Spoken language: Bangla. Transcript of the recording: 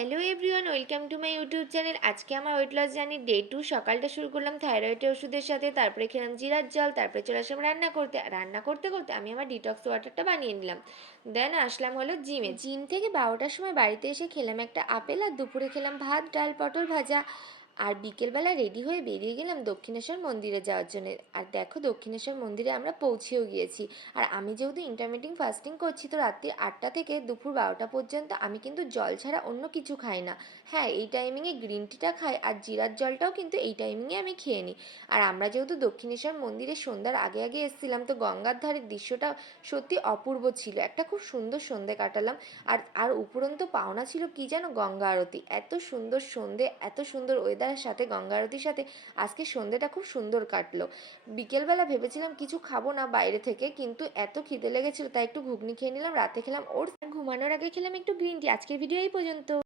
Hello everyone, welcome to my YouTube channel. আজকে আমার ওয়েট লস জার্নি ডে 2। সকালটা শুরু করলাম থাইরয়েডের ওষুধের সাথে, তারপরে খেলাম জিরার জল, তারপরে চলে আসলাম রান্না করতে করতে আমি আমার ডিটক্স ওয়াটারটা বানিয়ে নিলাম। দেন আসলাম হলো জিম থেকে 12টার সময় বাড়িতে এসে খেলাম একটা আপেল, আর দুপুরে খেলাম ভাত, ডাল, পটল ভাজা। আর বিকেলবেলা রেডি হয়ে বেরিয়ে গেলাম দক্ষিণেশ্বর মন্দিরে যাওয়ার জন্য। আর দেখো, দক্ষিণেশ্বর মন্দিরে আমরা পৌঁছেও গিয়েছি। আর আমি যেহেতু ইন্টারমিটিং ফাস্টিং করছি, তো রাত্রি 8টা থেকে দুপুর 12টা পর্যন্ত আমি কিন্তু জল ছাড়া অন্য কিছু খাই না। হ্যাঁ, এই টাইমিংয়ে গ্রিন টিটা খাই, আর জিরার জলটাও কিন্তু এই টাইমিংয়ে আমি খেয়ে নিই। আর আমরা যেহেতু দক্ষিণেশ্বর মন্দিরে সন্ধ্যার আগে আগে এসেছিলাম, তো গঙ্গার ধারের দৃশ্যটা সত্যি অপূর্ব ছিল। একটা খুব সুন্দর সন্ধে কাটালাম। আর আর উপরন্ত পাওনা ছিল কি যেন, গঙ্গা আরতি। এত সুন্দর সন্ধে, এত সুন্দর ওয়েদারের সাথে গঙ্গা আরতির সাথে আজকে সন্ধেটা খুব সুন্দর কাটলো। বিকেলবেলা ভেবেছিলাম কিছু খাবো না বাইরে থেকে, কিন্তু এত খিদে লেগেছিল তাই একটু ঘুগনি খেয়ে নিলাম। রাতে খেলাম ওটস, ঘুমানোর আগে খেলাম একটু গ্রিন টি। আজকের ভিডিও এই পর্যন্ত।